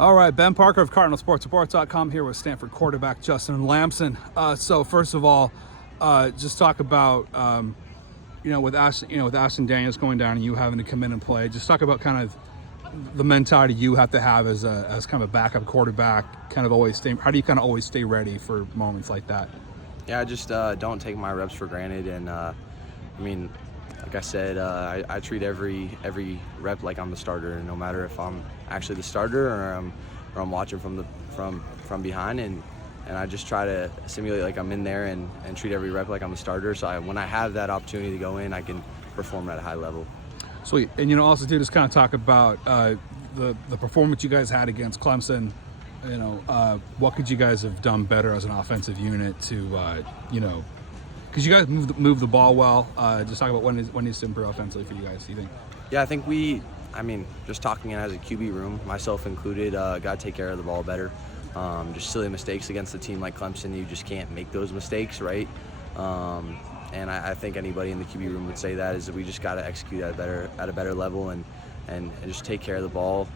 All right, Ben Parker of CardinalSportsReport.com here with Stanford quarterback Justin Lamson. So first of all, just talk about with Ashton Daniels going down and you having to come in and play. Just talk about kind of the mentality you have to have as kind of a backup quarterback. How do you kind of always stay ready for moments like that? Yeah, I just don't take my reps for granted, and like I said, I treat every rep like I'm the starter, no matter if I'm actually the starter or I'm watching from behind, and I just try to simulate like I'm in there and treat every rep like I'm the starter. So when I have that opportunity to go in, I can perform at a high level. Sweet. And also too, just kind of talk about the performance you guys had against Clemson. What could you guys have done better as an offensive unit to because you guys move the ball well. Just talk about what needs to improve offensively for you guys, do you think? Yeah, I think just talking as a QB room, myself included, got to take care of the ball better. Just silly mistakes against a team like Clemson, you just can't make those mistakes, right? And I think anybody in the QB room would say that, is that we just got to execute at a better level and just take care of the ball,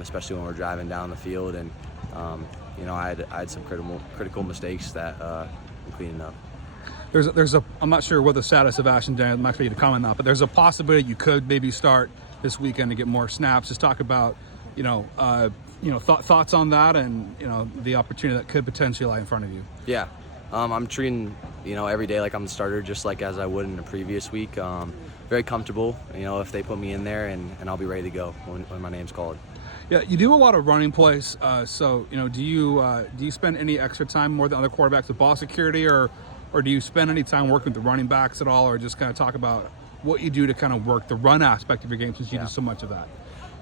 especially when we're driving down the field. And I had some critical mistakes that I'm cleaning up. I'm not sure what the status of Ashton Daniels. I'm not for you to comment on that, but there's a possibility you could maybe start this weekend to get more snaps. Just talk about thoughts on that and the opportunity that could potentially lie in front of you. Yeah, I'm treating every day like I'm the starter, just like as I would in the previous week. Very comfortable, if they put me in there, and I'll be ready to go when my name's called. Yeah, you do a lot of running plays. So do you spend any extra time more than other quarterbacks with ball security, or do you spend any time working with the running backs at all, or just kind of talk about what you do to kind of work the run aspect of your game since you do so much of that?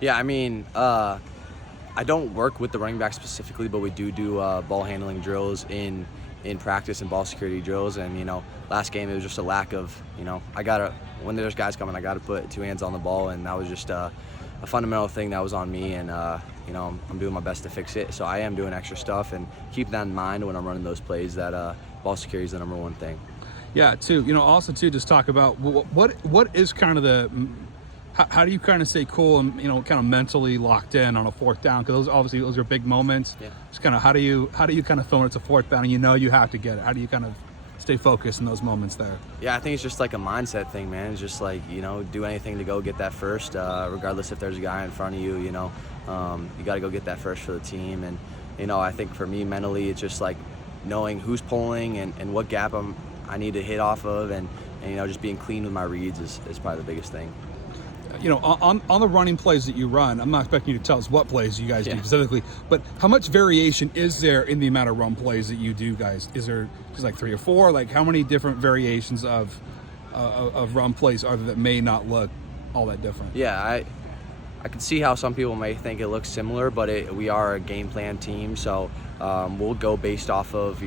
Yeah, I don't work with the running back specifically, but we do ball handling drills in practice and ball security drills. And last game it was just a lack of when there's guys coming, I gotta put two hands on the ball, and that was just a fundamental thing that was on me. And I'm doing my best to fix it. So I am doing extra stuff, and keep that in mind when I'm running those plays, that ball security is the number one thing. Yeah, too. Also too, just talk about what is kind of how do you kind of stay cool and kind of mentally locked in on a fourth down, because those are big moments. Yeah. Just kind of how do you kind of feel when it's a fourth down and you have to get it? How do you kind of stay focused in those moments there? Yeah, I think it's just like a mindset thing, man. It's just like do anything to go get that first, regardless if there's a guy in front of you. You got to go get that first for the team. And I think for me mentally, it's just like knowing who's pulling and what gap I need to hit off of, and just being clean with my reads is probably the biggest thing. On the running plays that you run, I'm not expecting you to tell us what plays you guys do specifically, but how much variation is there in the amount of run plays that you do, guys? Is there just like 3 or 4? Like, how many different variations of run plays are there that may not look all that different? Yeah, I can see how some people may think it looks similar, but we are a game plan team, so we'll go based off of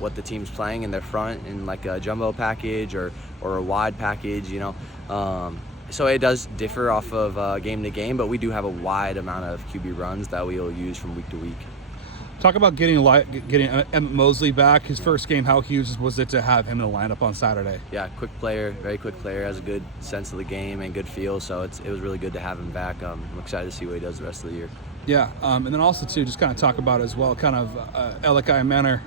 what the team's playing in their front, in like a jumbo package or a wide package. So it does differ off of game to game, but we do have a wide amount of QB runs that we'll use from week to week. Talk about getting Emmett Mosley back. His first game, how huge was it to have him in the lineup on Saturday? Yeah, quick player, very quick player, has a good sense of the game and good feel, so it was really good to have him back. I'm excited to see what he does the rest of the year. Yeah, and then also too, just kind of talk about as well, kind of Elikai Manor.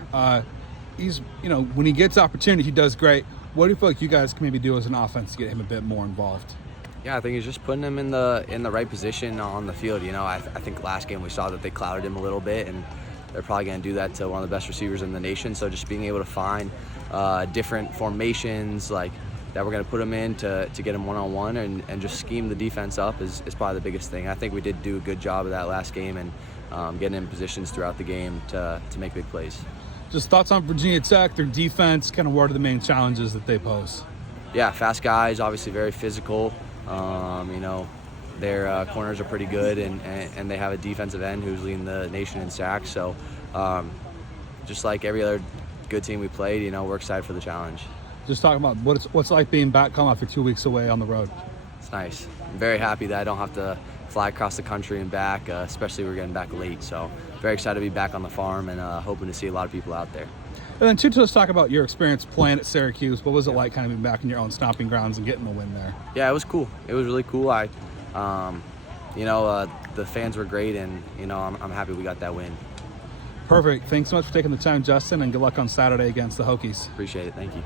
He's when he gets opportunity, he does great. What do you feel like you guys can maybe do as an offense to get him a bit more involved? Yeah, I think it's just putting him in the right position on the field. I think last game we saw that they clouded him a little bit, and they're probably going to do that to one of the best receivers in the nation. So just being able to find different formations like that we're going to put him in to get him one-on-one and just scheme the defense up is probably the biggest thing. I think we did do a good job of that last game, and getting in positions throughout the game to make big plays. Just thoughts on Virginia Tech, their defense, kind of what are the main challenges that they pose? Yeah, fast guys, obviously very physical. Their corners are pretty good, and they have a defensive end who's leading the nation in sacks. So just like every other good team we played, we're excited for the challenge. Just talking about what's like being back home after 2 weeks away on the road. It's nice. I'm very happy that I don't have to fly across the country and back, especially we're getting back late. So very excited to be back on the farm, and hoping to see a lot of people out there. And then, too, let's talk about your experience playing at Syracuse. What was it like kind of being back in your own stomping grounds and getting the win there? Yeah, it was cool. It was really cool. the fans were great, and I'm happy we got that win. Perfect. Thanks so much for taking the time, Justin, and good luck on Saturday against the Hokies. Appreciate it. Thank you.